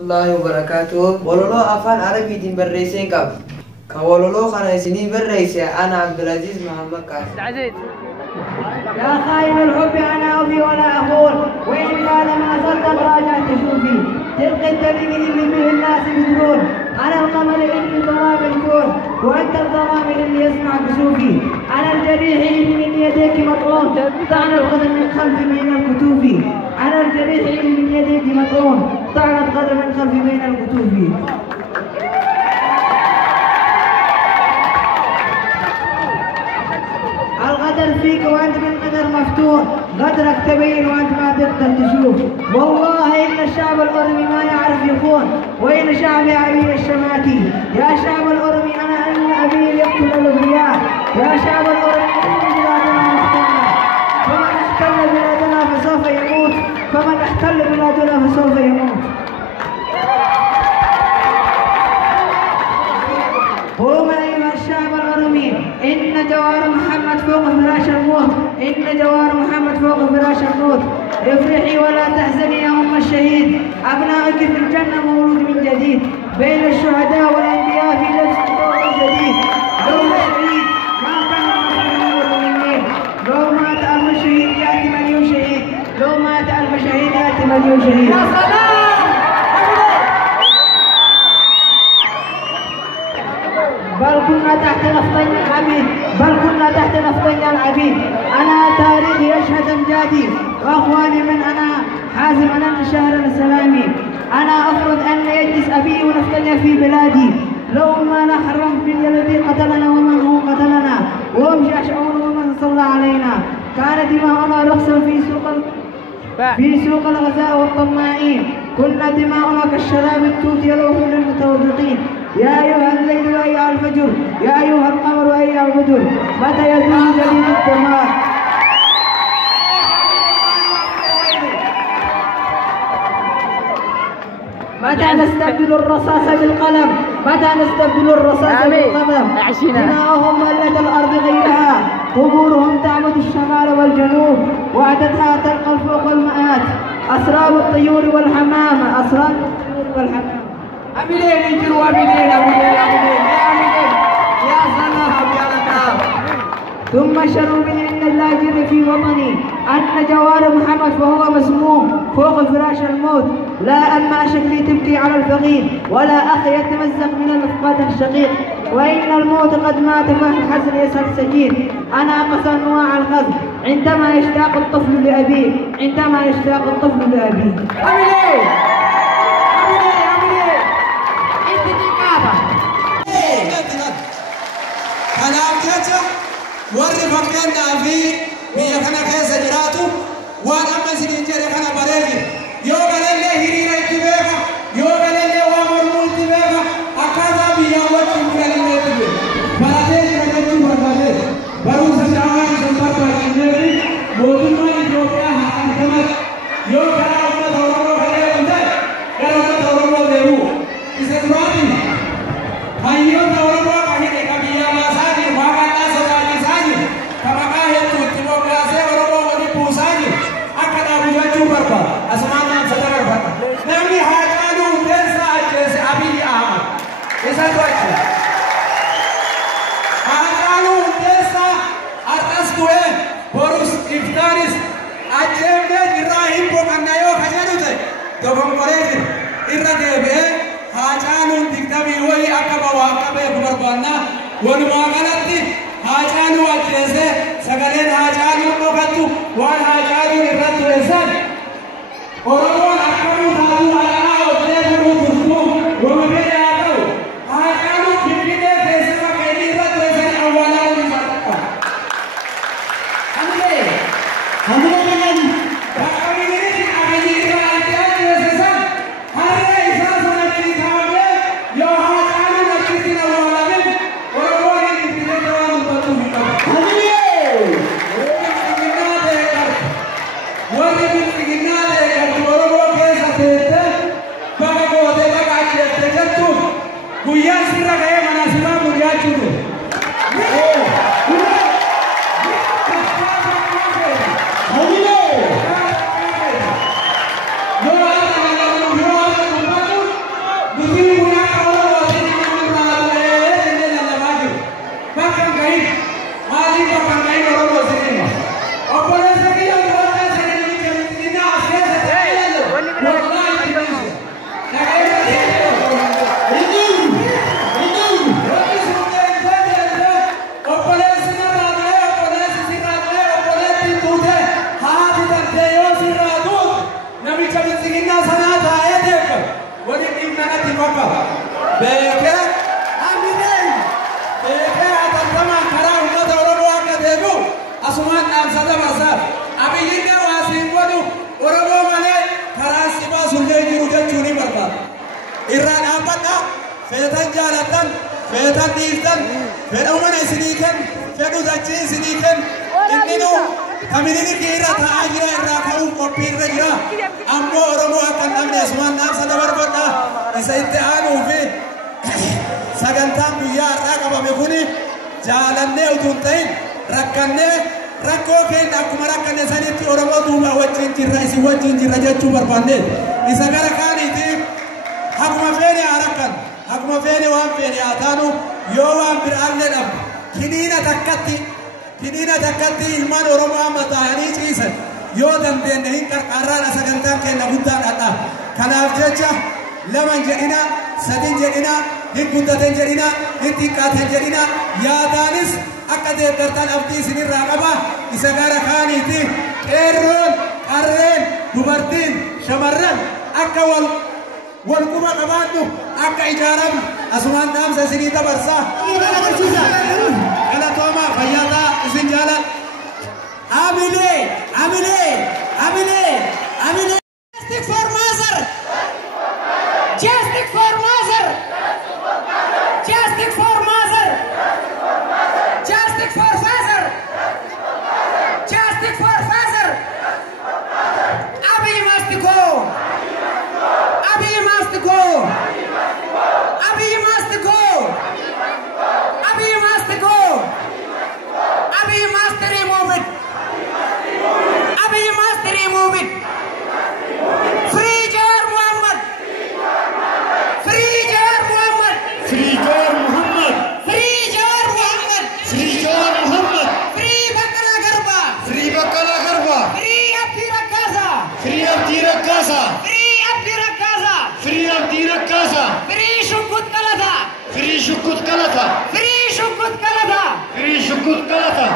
الله وبركاته. ولولو أفان عربي دين بريسين كاب كولولو خنا سنين بريسي. أنا عبد العزيز محمد قاسم. عزيز يا خاين الحب أنا أبي ولا أقول وإن كان ما صدق راجع تشوفي تلك الدليل اللي به الناس يدرون أنا القمر اللي ضراب الكون وأنت الضرامل اللي يسمع كسوفي أنا الجريح اللي من يديك مطعون طعن القدم من خلف بين الكتوف أنا الجريح اللي من يديك مطعون طعن القدم من خلف بين الكتوف القدر فيك وأنت من قدر مفتون قدرك تبين وأنت ما تقدر تشوف والله إن الشعب الأرمي ما يعرف يخون وإن شعب أبي الشماتي يا شعب الأرمي أنا أن أبي يقتل الأبرياء يا شعب الأرمي إن بلادنا محتلة فمن احتل بلادنا فسوف يموت فمن احتل بلادنا فسوف يموت قوم أيها الشعب الأرمي إن جوار محمد فوق فراش الموت إن جوار محمد فوق فراش الموت افرحي ولا تحزني يا أم الشهيد أبنائك في الجنة مولود من جديد بين الشهداء والأنبياء في لبس الثوب الجديد يوم شهيد ما كان مصر مني لو مات ألف شهيد يأتي مليون شهيد لو مات ألف شهيد يأتي مليون شهيد يا سلام بل كنا تحت نفطين العبيد بل كنا تحت نفطين العبيد أنا تاريخي يشهد أمجادي وأخواني من أنا حازم أنا شهر السلامي أنا أفرض أن يجلس أبي ونفتني في بلادي لو ما نحرم من الذي قتلنا ومن هو قتلنا وهم يشعرون ومن صلى علينا كان دماؤنا رخصا في سوق الغزاء والطمائين كنا دماؤنا كالشراب التوت يلوح للمتوضقين يا أيها الليل وأيها الفجر يا أيها القمر وأيها البدر متى يزول جليد الدمار متى نستبدل الرصاص بالقلم متى نستبدل الرصاص بالقلم دماؤهم ملت الأرض غيرها قبورهم تعبد الشمال والجنوب وعدتها تلقى فوق المئات أسراب الطيور والحمام أسراب الطيور والحمام أمينين يجروا أمينين يا سلام يا لطاف ثم شروا من إن اللاجر في وطني أن جوار محمد فهو مسموم فوق فراش الموت لا أما شكلي تبكي على الفقير ولا أخي يتمزق من الأفقاد الشقيق وإن الموت قد مات فالحزن يسهل سجين أنا قسى أنواع القذف عندما يشتاق الطفل لأبيه عندما يشتاق الطفل لأبيه أمينين kanaaf jecha warri fakkeenyaa fi biyya kana keessa jiraatu waan amma isiniin jedhe kana bareedu yoo galallee hiriira itti beeka yoo galallee waan mormuu itti beeka akkaataa biyyaan wajjin galallee itti beeka baratee jira jechuu barbaade barumsa shaamaa isin barbaachisnee fi mootummaan Itoophiyaa haa argaman yoo karaa uummata Oromoo kana eegan ta'e feetan jaalatan feetan dhiiftan fedhumana isiniiken fedhu dachii isiniiken inninu kamilini kiira ta'aa jira irraa ka'uuf qophiirra jira ammoo oromoo akka hin dhabne asumaan dhaamsa dabarfadha isa itti aanuu fi sagantaan guyyaa har'aa qabame kuni jaalannee utuu hin ta'in rakkannee rakkoo keenya akkuma rakkanne sanitti oromoo duuba wajjin jirra isin wajjin jirra jechuu barbaanne isa gara kaaniitiif akkuma feene haa rakkan akkuma feene waan feene haa taanu yoo waan biraallee dhabne kiniina takkatti ilmaan oromoo amma taa'anii ciisan yoo dandeenye hin qarqarraadha sagantaan keenya guddaadha kanaaf jecha laman jedhina sadin jedhina hin guddaten jedhina hin xiqqaaten jedhina yaadaanis akka deeggartan abdii isinirraa qaba isa gara kaaniiti qeerroon qarreen dubartiin shamarran akka wal quba qabaannu akka ijaaramnu asumaan dhaamsa isinii dabarsaa galatooma fayyaataa isin jaalan amilee amilee amilee amilee Justice for Mazar! Justice for Mazar! Justice for Mazar! Justice for Mazar! Justice for Mazar! Abiy must go! Abiy must go! Abiy must go! Abiy must go! Abiy must remove it! Abiy must remove it! Free Jar Muhammad! Free Jar Muhammad! Free Jar Muhammad! Free Jar Muhammad! Free Jar Muhammad! Free Bakala Garba! Free Bakala Garba! Free Abdi Rakasa! Free Abdi Rakasa! Free Abdi Rakasa! Free Abdi Rakasa! Free Shukut Kalata! Free Shukut Kalata! Free Shukut Kalata! Free Shukut Kalata!